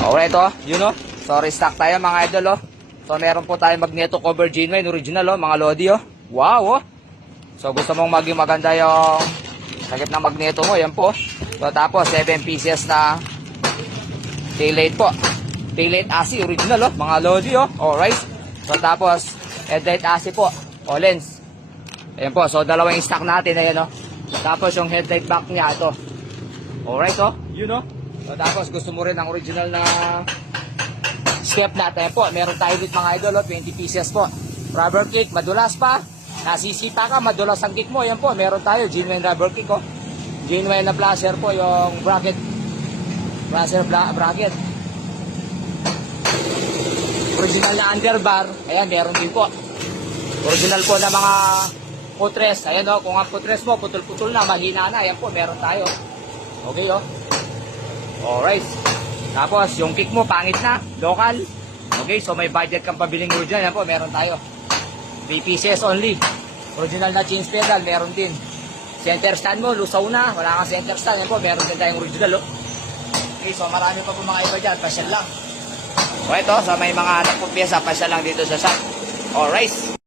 Alright, oh. Yun, oh. So, restock tayo, mga idol, oh. So, meron po tayong magneto cover genuine original, oh. Mga lodi, oh. Wow, oh. So, gusto mong maging maganda yung sakit ng magneto mo. Yan po. So, tapos, 7 pieces na taillight po. Taillight ASI original, oh. Mga lodi, oh. Alright. So, tapos, headlight ASI po. O, lens. Ayan po. So, dalawang stock natin. Ayan, oh. Tapos, yung headlight back niya, ito. Alright, oh. Yun, oh. So, tapos, gusto mo rin ang original na step natin po. Meron tayo dito, mga idol, oh. 20 pieces po. Rubber kick. Madulas pa. Nasisita ka. Madulas ang kick mo. Ayan po. Meron tayo. Genuine rubber kick, oh. Genuine na flasher po. Yung bracket. Flasher bracket. Original na underbar. Ayan, meron din po. Original po na mga putres. Ayan, o, kung ang putres mo, putol-putol na, mahina na. Ayan po, meron tayo. Okay, o. Alright. Tapos, yung kick mo, pangit na. Local. Okay, so may budget kang pabiling mo dyan. Ayan po, meron tayo. 3 pieces only. Original na change pedal, meron din. Center stand mo, lusaw na. Wala kang center stand. Ayan po, meron din tayong original, o. Okay, so marami pa po mga iba dyan. Pasyal lang. So ito, sa may mga anak po pyesa, pasyal lang dito sa shop. Alright.